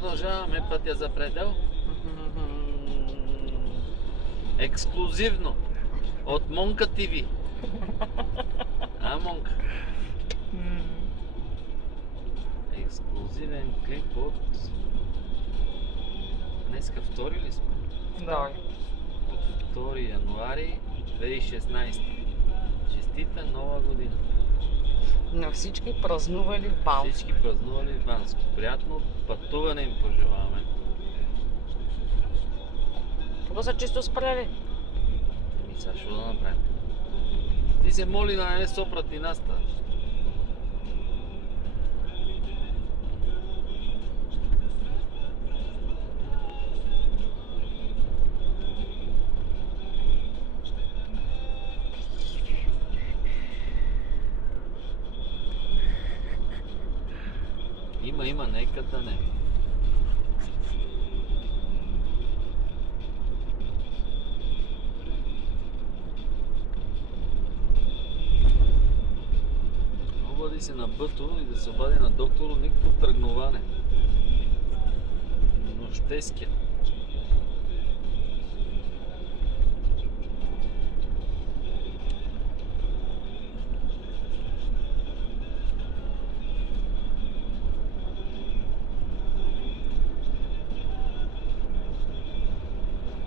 Продължаваме пътя за предел. Ексклюзивно от Монка ТВ. Монка? Ексклюзивен клип от... Днеска 2 ли сме? Да. От 2 януари 2016. Честита нова година. На всички празнували в Банско. Всички празнували в Банско. Приятно пътуване им пожелаваме. Тук са чисто спрели. Сега що да направим? Ти се моли да не сопрат и наста. Има, нека да не. Обади се на Бъто и да се обади на доктор, никакво тръгноване. Нощеския.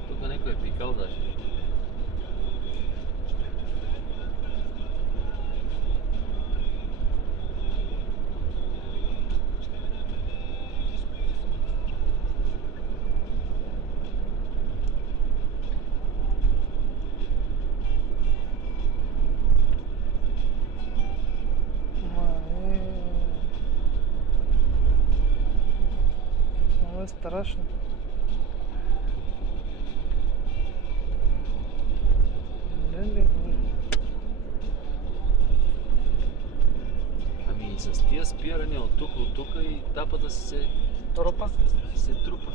Тук някой е пикал даже. Много е страшно. Ами с тия спирания от тук и тапата се Трупа. трупа.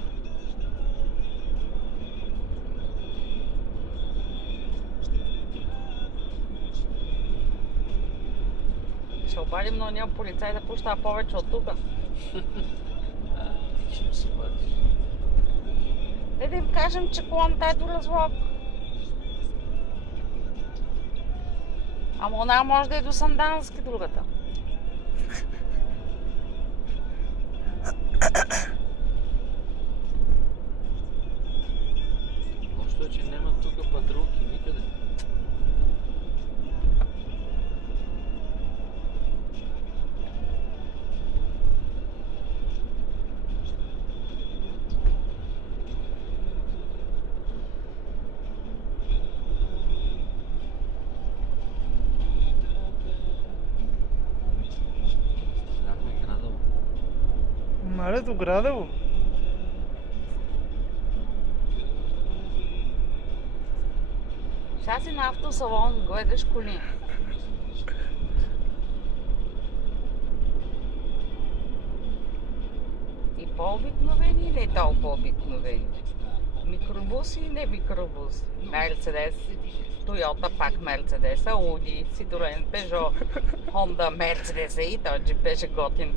Ще обадим на ония полицай да пуща повече от тук. Ти ще ми се обадиш. Да им кажем, че колоната е до разлог. Ама она може да е до Сандански другата. Лошото е, че няма тук патрулки никъде. Стигнахме Градово. Мале до Градово. Сега си на автосалон, гледаш коли. И по-обикновени и не толкова обикновени. Микробуси и не микробуси. Мерцедес, Тойота пак Мерцедес, Ауди, Citroen, Peugeot, Honda, Мерцедес и той джип беше готин.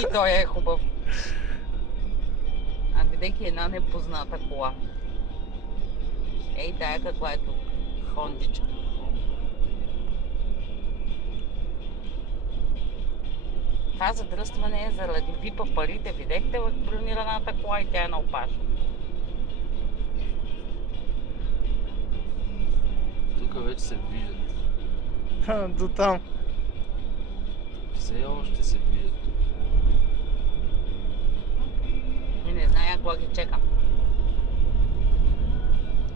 И той е хубав. А видейки една непозната кола. Ей, тая каква е тук? Хондичка. Това задръстване е заради випа парите. Видехте в бронираната кола и тя е на опаш. Тук вече се виждат. До там. Все още се виждат тук. И не зная кога ги чекам.